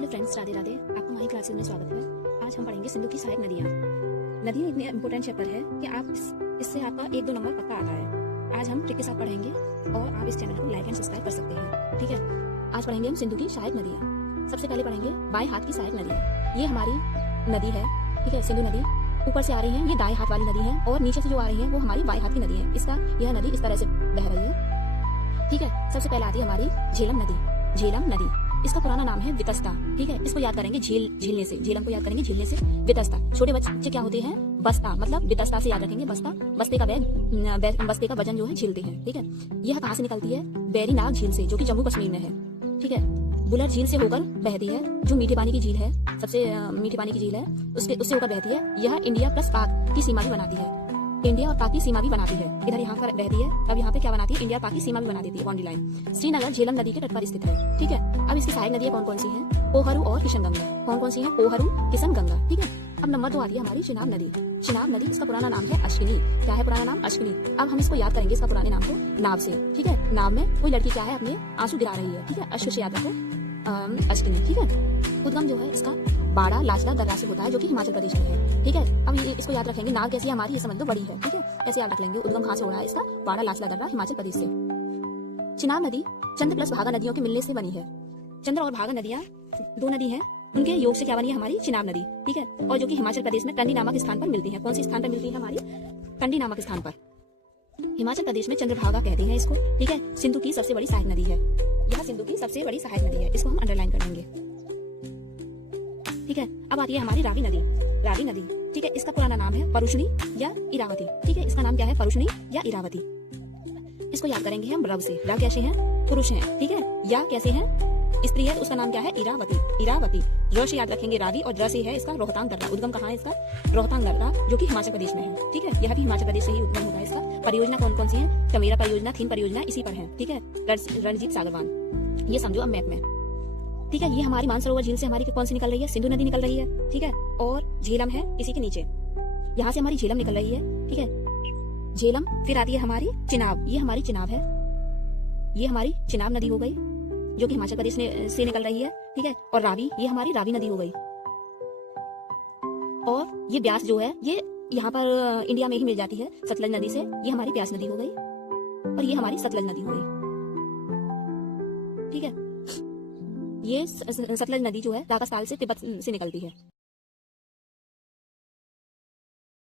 Hello friends, Radhe Radhe. आपको हमारी classes में स्वागत है। आज हम पढ़ेंगे सिंधु की सहायक नदियाँ। नदियाँ इतने इंपॉर्टेंट चैप्टर है कि आप इससे आपका 1-2 नंबर पक्का आता है। आज हम ट्रिक के साथ पढ़ेंगे और आप इस चैनल को लाइक एंड सब्सक्राइब कर सकते हैं। ठीक है, आज पढ़ेंगे हम सिंधु की सहायक नदियाँ। सबसे पहले पढ़ेंगे बाएं हाथ की सहायक नदियाँ। ये हमारी नदी है, ठीक है, सिंधु नदी। ऊपर से आ रही है, ये दाएं हाथ वाली नदी है, और नीचे से जो आ रही है वो हमारी बाएं हाथ की नदी है। इसका यह नदी इस तरह से बह रही है। ठीक है, सबसे पहले आती है हमारी झेलम नदी। झेलम नदी, इसका पुराना नाम है वितस्ता। ठीक है, इसको याद करेंगे झीलने से। झेलम को याद करेंगे झीलने से। वितस्ता, छोटे बच्चे क्या होते हैं? बस्ता, मतलब वितस्ता से याद रखेंगे बस्ता। बस्ते का बैग, बस्ते का वजन जो है झीलते हैं। ठीक है, यह कहाँ से निकलती है? बैरीनाग झील से, जो कि जम्मू कश्मीर में है। ठीक है, बुलर झील से होकर बहती है, जो मीठे पानी की झील है, सबसे मीठे पानी की झील है, उससे होकर बहती है। यह इंडिया प्लस पाक की सीमा भी बनाती है। इंडिया और पाक की सीमा भी बनाती है। इधर यहाँ पर बहती है, अब यहाँ पे क्या बनाती है? इंडिया और पाक की सीमा भी बना देती है, बाउंड्री लाइन। श्रीनगर झेलम नदी के तट पर स्थित है। ठीक है, अब इसकी सहायक नदियाँ कौन कौन सी हैं? पोहरू और किशनगंगा। कौन कौन सी हैं? पोहरू, किशनगंगा। ठीक है, अब नंबर 2 आती है हमारी चिनाब नदी। चिनाब नदी, इसका पुराना नाम है अश्विनी। क्या है पुराना नाम? अश्विनी। अब हम इसको याद करेंगे, इसका पुराने नाम को, नाव से। ठीक है, नाव में कोई लड़की क्या है? अपने आंसू गिरा रही है। ठीक है, अश्व से याद रखो, अश्विनी। ठीक है, उद्गम जो है इसका बाड़ा लाचला दर्रा से होता है, जो कि हिमाचल प्रदेश में है। ठीक है, अब इसको याद रखेंगे। नाव कैसी है हमारी? ये समझ लो, बड़ी है। ठीक है, ऐसे याद रख लेंगे। उद्गम कहाँ से हो रहा है इसका? बाड़ा लाचला दर्रा, हिमाचल प्रदेश से। चिनाब नदी चंद्र प्लस भागा नदियों के मिलने से बनी है। चंद्र और भागा नदियाँ 2 नदी हैं, उनके योग से क्या बनी है? हमारी चिनाब नदी। ठीक है, और जो कि हिमाचल प्रदेश में टंडी नामक स्थान पर मिलती है। कौन सी स्थान पर मिलती है? हमारी टंडी नामक स्थान पर। हिमाचल प्रदेश में चंद्रभागा कहते हैं इसको। ठीक है, सिंधु की सबसे बड़ी सहायक नदी है। यह सिंधु की सबसे बड़ी सहायक नदी है, इसको हम अंडरलाइन कर लेंगे। ठीक है, अब आती है हमारी रावी नदी। रावी नदी, ठीक है, इसका पुराना नाम है परुष्णी या इरावती। ठीक है, इसका नाम क्या है? परुष्णी या इरावती। इसको याद करेंगे हम रव से। रव कैसे हैं? पुरुष हैं। ठीक है, या कैसे हैं? स्त्री है, तो उसका नाम क्या है? इरावती। इरावती। र से याद रखेंगे रावी, और द्र से है इसका रोहतांग दर्रा। उद्गम कहाँ है इसका? रोहतांग दर्रा, जो कि हिमाचल प्रदेश में है। ठीक है, यह भी हिमाचल प्रदेश से ही उद्गम होता है इसका। परियोजना कौन कौन सी है? टमेरा परियोजना, थीन परियोजना इसी पर है। ठीक है, रणजीत सागर बांध, ये समझो अब मैप में। ठीक है, ये हमारी मानसरोवर झील से हमारी कौन सी निकल रही है? सिंधु नदी निकल रही है। ठीक है, और झेलम है इसी के नीचे, यहाँ से हमारी झेलम निकल रही है। ठीक है, झेलम, फिर आती है हमारी चिनाब। ये हमारी चिनाब है, ये हमारी चिनाब नदी हो गई, जो कि हिमाचल प्रदेश से निकल रही है। ठीक है, और रावी, ये हमारी रावी नदी हो गई। और ये ब्यास जो है, ये यहाँ पर इंडिया में ही मिल जाती है सतलज नदी से। ये हमारी ब्यास नदी हो गई, और ये हमारी सतलज नदी हो गई। ठीक है, ये सतलज नदी जो है राजस्थान से तिब्बत से निकलती है।